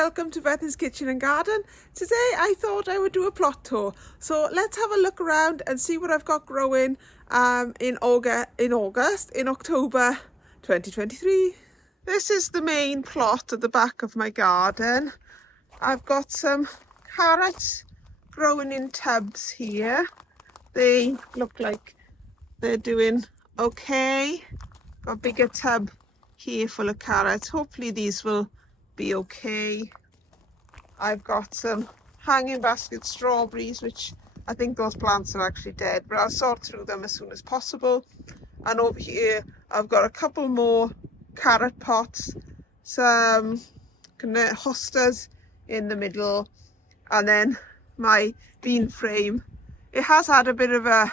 welcome to Bethan's Kitchen and Garden. Today I thought I would do a plot tour. So let's have a look around and see what I've got growing in October 2023. This is the main plot at the back of my garden. I've got some carrots growing in tubs here. They look like they're doing okay. Got a bigger tub here full of carrots. Hopefully these will be okay. I've got some hanging basket strawberries, which I think those plants are actually dead, but I'll sort through them as soon as possible. And over here I've got a couple more carrot pots, some hostas in the middle, and then my bean frame. It has had a bit of a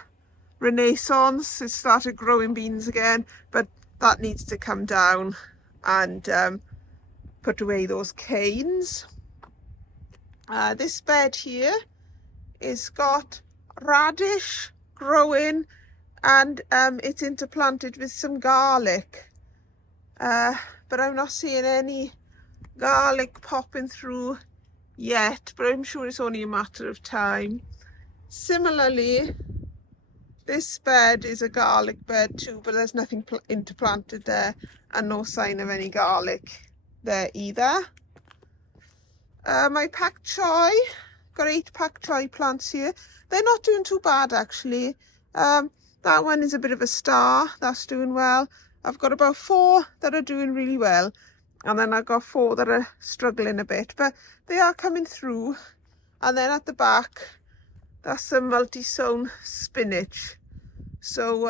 renaissance. It started growing beans again, but that needs to come down and put away those canes. This bed here is got radish growing, and it's interplanted with some garlic, but I'm not seeing any garlic popping through yet, but I'm sure it's only a matter of time. Similarly, this bed is a garlic bed too, but there's nothing interplanted there and no sign of any garlic there either. My pak choi, got 8 pak choi plants here. They're not doing too bad actually. That one is a bit of a star, that's doing well. I've got about 4 that are doing really well, and then I've got 4 that are struggling a bit, but they are coming through. And then at the back, that's some multi-sown spinach. So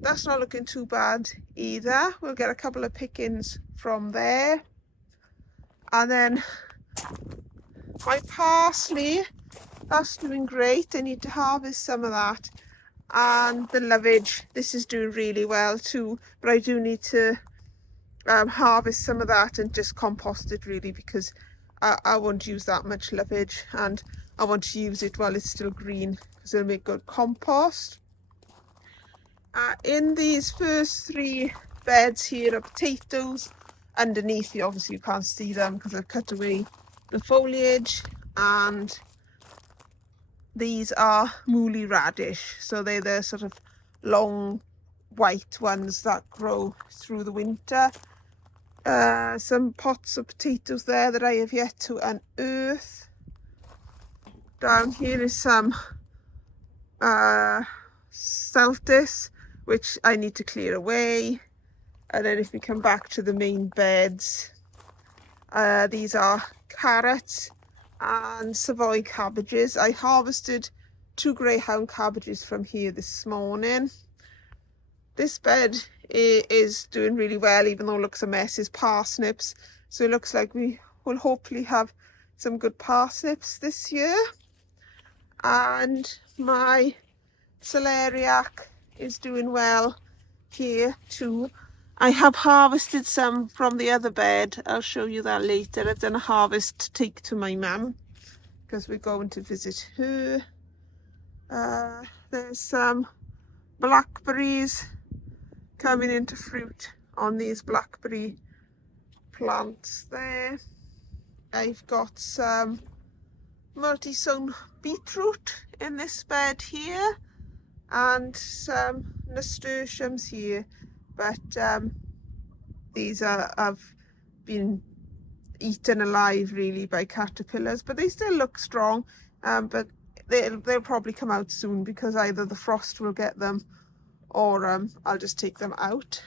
that's not looking too bad either. We'll get a couple of pickings from there. And then my parsley, that's doing great. I need to harvest some of that. And the lovage, this is doing really well too, but I do need to harvest some of that and just compost it really, because I won't use that much lovage, and I want to use it while it's still green because it'll make good compost. In these first 3 beds here are potatoes. Underneath, obviously you can't see them because I've cut away the foliage, and these are mooly radish, so they're the sort of long white ones that grow through the winter. Some pots of potatoes there that I have yet to unearth. Down here is some celtis, which I need to clear away. And then if we come back to the main beds, these are carrots and Savoy cabbages. I harvested 2 greyhound cabbages from here this morning. This bed is doing really well, even though it looks a mess, is parsnips. So it looks like we will hopefully have some good parsnips this year. And my celeriac is doing well here too. I have harvested some from the other bed. I'll show you that later. I've done a harvest to take to my mum because we're going to visit her. There's some blackberries coming into fruit on these blackberry plants there. I've got some multi-sown beetroot in this bed here, and some nasturtiums here, but these have been eaten alive really by caterpillars, but they still look strong. But they'll probably come out soon because either the frost will get them or I'll just take them out.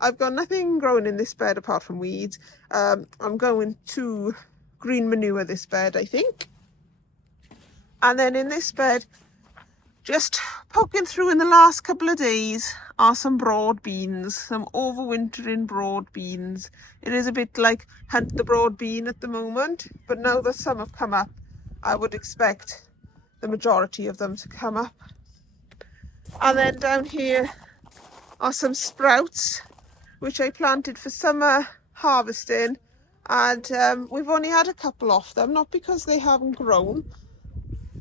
I've got nothing growing in this bed apart from weeds. I'm going to green manure this bed, I think. And then in this bed, just poking through in the last couple of days, are some broad beans, some overwintering broad beans. It is a bit like hunt the broad bean at the moment, but now that some have come up, I would expect the majority of them to come up. And then down here are some sprouts, which I planted for summer harvesting, and we've only had a couple of them, not because they haven't grown,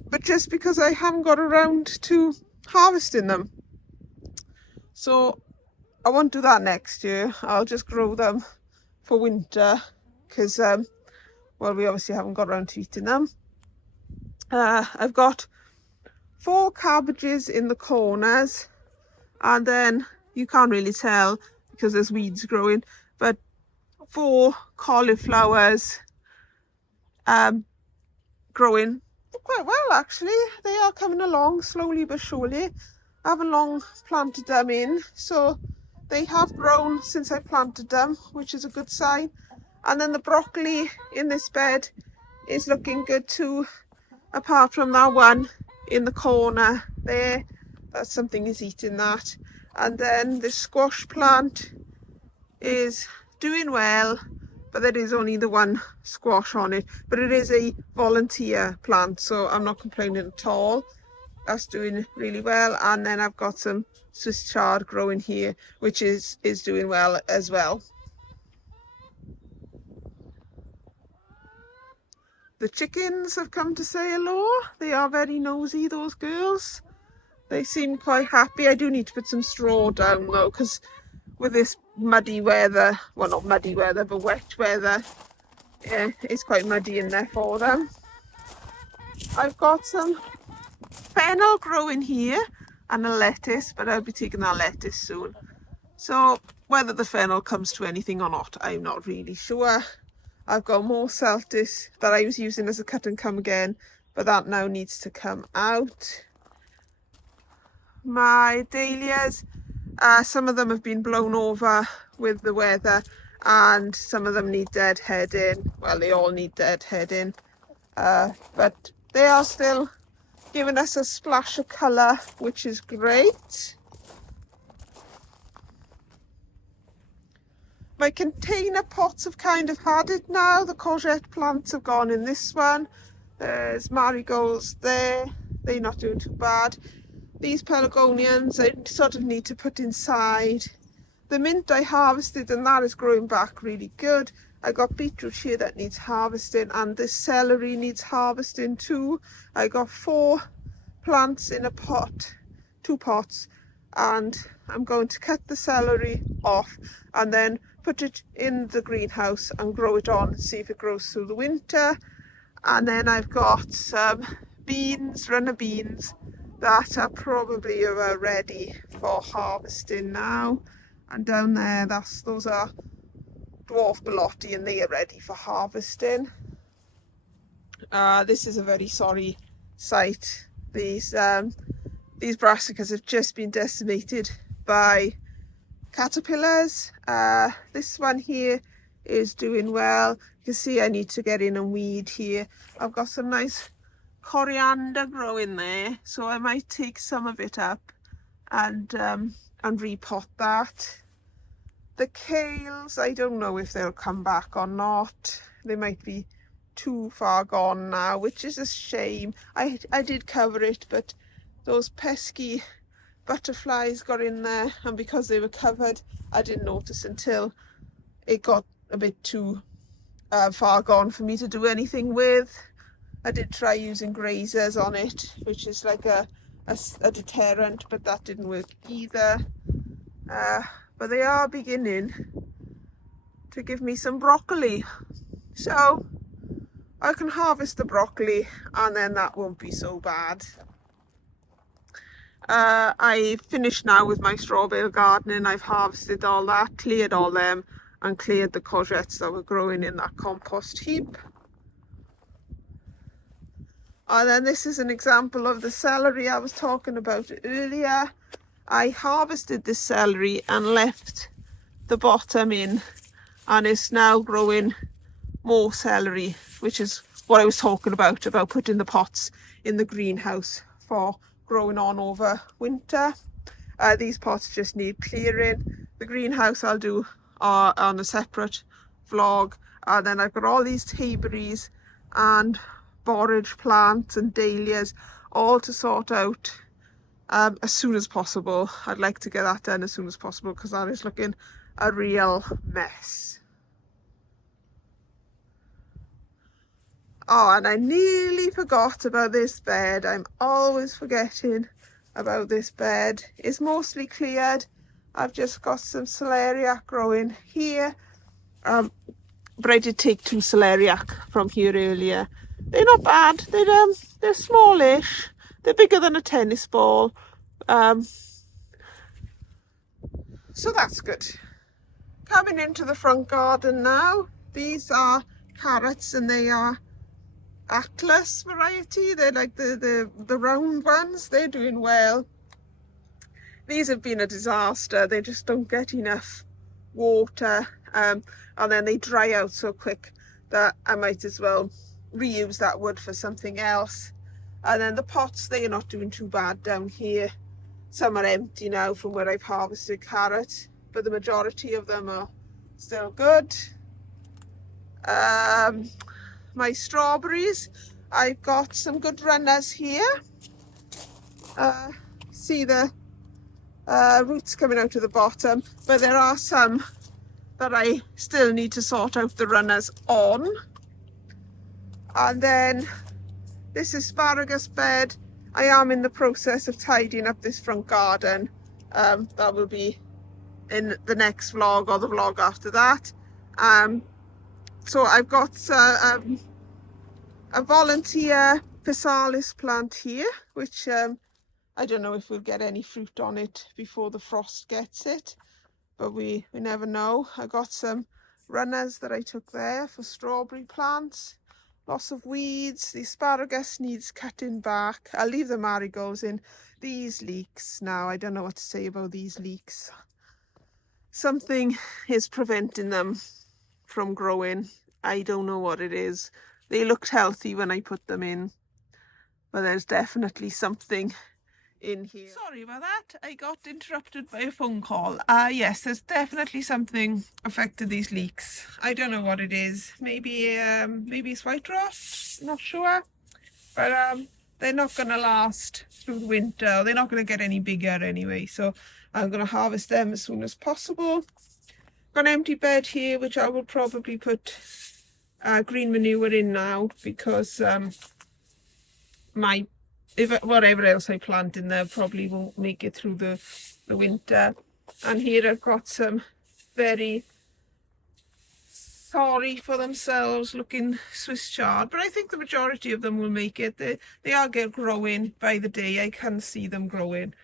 but just because I haven't got around to harvesting them. So I won't do that next year. I'll just grow them for winter, because well, we obviously haven't got around to eating them. I've got 4 cabbages in the corners, and then you can't really tell because there's weeds growing, but 4 cauliflowers growing quite well actually. They are coming along slowly but surely. I haven't long planted them in, so they have grown since I planted them, which is a good sign. And then the broccoli in this bed is looking good too, apart from that one in the corner there, that something is eating that. And then the squash plant is doing well, but there is only the one squash on it, but it is a volunteer plant, so I'm not complaining at all. That's doing really well. And then I've got some Swiss chard growing here, which is doing well as well. The chickens have come to say hello. They are very nosy, those girls. They seem quite happy. I do need to put some straw down though, because with this muddy weather, well, not muddy weather, but wet weather, yeah, it's quite muddy in there for them. I've got some fennel growing here and a lettuce, but I'll be taking that lettuce soon. So whether the fennel comes to anything or not, I'm not really sure. I've got more Celtis that I was using as a cut and come again, but that now needs to come out. My dahlias, some of them have been blown over with the weather, and some of them need deadheading. Well, they all need deadheading, but they are still giving us a splash of colour, which is great. My container pots have kind of had it now. The courgette plants have gone in this one. There's marigolds there. They're not doing too bad. These pelargoniums I sort of need to put inside. The mint I harvested, and that is growing back really good. I got beetroot here that needs harvesting, and this celery needs harvesting too. I got 4 plants in a pot, 2 pots, and I'm going to cut the celery off and then put it in the greenhouse and grow it on and see if it grows through the winter. And then I've got some beans, runner beans, that are probably about ready for harvesting now. And down there, those are dwarf borlotti, and they are ready for harvesting. This is a very sorry sight. These brassicas have just been decimated by caterpillars. This one here is doing well. You can see I need to get in and weed here. I've got some nice coriander growing there, so I might take some of it up and repot that. The kales, I don't know if they'll come back or not. They might be too far gone now, which is a shame. I did cover it, but those pesky butterflies got in there, and because they were covered, I didn't notice until it got a bit too far gone for me to do anything with. I did try using grazers on it, which is like a deterrent, but that didn't work either. But they are beginning to give me some broccoli, so I can harvest the broccoli and then that won't be so bad. I finished now with my straw bale gardening. I've harvested all that, cleared all them, and cleared the courgettes that were growing in that compost heap. And then this is an example of the celery I was talking about earlier. I harvested this celery and left the bottom in, and it's now growing more celery, which is what I was talking about putting the pots in the greenhouse for growing on over winter. These pots just need clearing. The greenhouse I'll do on a separate vlog. And then I've got all these tayberries and borage plants and dahlias all to sort out as soon as possible. I'd like to get that done as soon as possible because that is looking a real mess. Oh, and I nearly forgot about this bed. I'm always forgetting about this bed. It's mostly cleared. I've just got some celeriac growing here. but I did take 2 celeriac from here earlier. They're not bad. They're smallish. They're bigger than a tennis ball. So that's good. Coming into the front garden now. These are carrots and they are Atlas variety. They're like the round ones. They're doing well. These have been a disaster. They just don't get enough water, and then they dry out so quick that I might as well reuse that wood for something else. And then the pots, they're not doing too bad down here. Some are empty now from where I've harvested carrots, but the majority of them are still good. My strawberries, I've got some good runners here. See the roots coming out of the bottom, but there are some that I still need to sort out the runners on. And then this asparagus bed, I am in the process of tidying up this front garden. That will be in the next vlog or the vlog after that. So I've got a volunteer physalis plant here, which I don't know if we'll get any fruit on it before the frost gets it, but we never know. I got some runners that I took there for strawberry plants. Lots of weeds. The asparagus needs cutting back. I'll leave the marigolds in. These leeks now, I don't know what to say about these leeks. Something is preventing them from growing. I don't know what it is. They looked healthy when I put them in, but there's definitely something in here. Sorry about that. I got interrupted by a phone call. Yes, there's definitely something affected these leeks. I don't know what it is. Maybe it's white rot. Not sure. But they're not going to last through the winter. They're not going to get any bigger anyway. So I'm going to harvest them as soon as possible. Got an empty bed here, which I will probably put green manure in now, because whatever else I plant in there probably won't make it through the winter. And here I've got some very sorry for themselves looking Swiss chard, but I think the majority of them will make it. They are growing by the day. I can see them growing.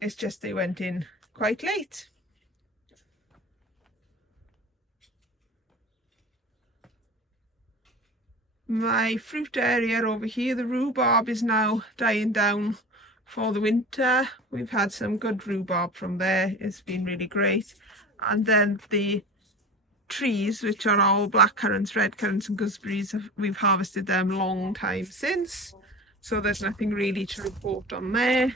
It's just they went in quite late. My fruit area over here, the rhubarb is now dying down for the winter. We've had some good rhubarb from there. It's been really great. And then the trees, which are all black currants, red currants and gooseberries, we've harvested them long time since. So there's nothing really to report on there.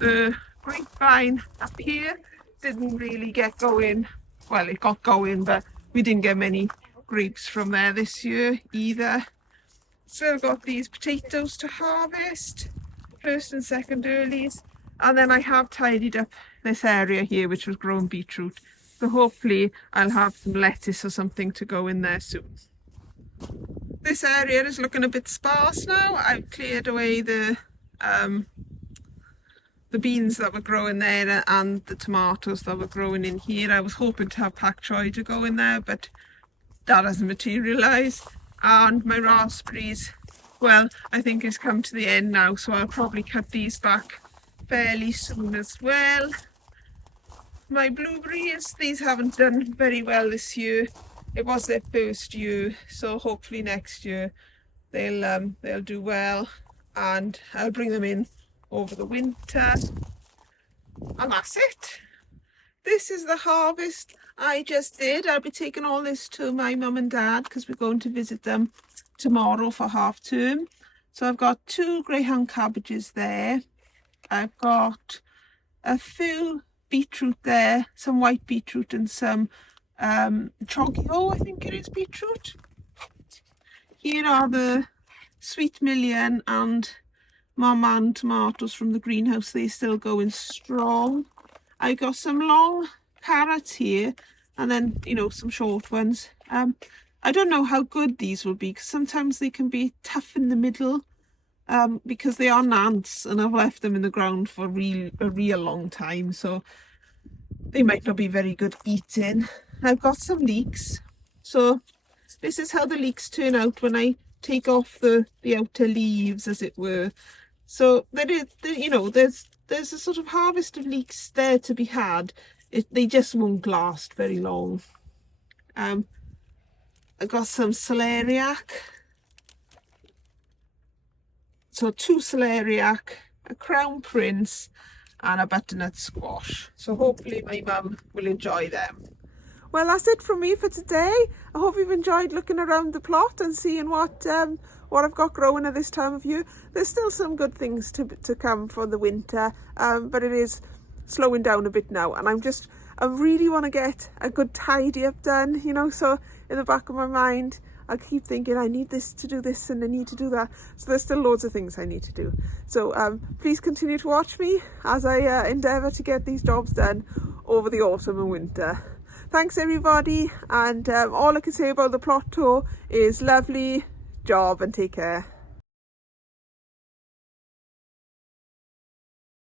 The grapevine up here didn't really get going. Well, it got going, but we didn't get many grapes from there this year either. Still got these potatoes to harvest, first and second earlies, and then I have tidied up this area here which was growing beetroot, so hopefully I'll have some lettuce or something to go in there soon. This area is looking a bit sparse now. I've cleared away the beans that were growing there and the tomatoes that were growing in here. I was hoping to have pak choi to go in there, but that hasn't materialised. And my raspberries, well, I think it's come to the end now, so I'll probably cut these back fairly soon as well. My blueberries, these haven't done very well this year. It was their first year, so hopefully next year they'll do well, and I'll bring them in over the winter. And that's it. This is the harvest I just did. I'll be taking all this to my mum and dad because we're going to visit them tomorrow for half term. So I've got 2 greyhound cabbages there. I've got a few beetroot there, some white beetroot and some chogio, I think it is, beetroot. Here are the Sweet Million and Marmande tomatoes from the greenhouse. They're still going strong. I got some long carrots here, and then, you know, some short ones. I don't know how good these will be, because sometimes they can be tough in the middle, because they are nants and I've left them in the ground for a real long time, so they might not be very good eating. I've got some leeks, so this is how the leeks turn out when I take off the outer leaves, as it were. So there is, you know, there's a sort of harvest of leeks there to be had. They just won't last very long. I got some celeriac. So 2 celeriac, a crown prince, and a butternut squash. So hopefully my mum will enjoy them. Well, that's it from me for today. I hope you've enjoyed looking around the plot and seeing what I've got growing at this time of year. There's still some good things to come for the winter, but it is slowing down a bit now, and I really want to get a good tidy up done, you know, so in the back of my mind I keep thinking I need this to do this and I need to do that. So there's still loads of things I need to do. So please continue to watch me as I endeavour to get these jobs done over the autumn and winter. Thanks everybody, and all I can say about the plot tour is lovely job and take care.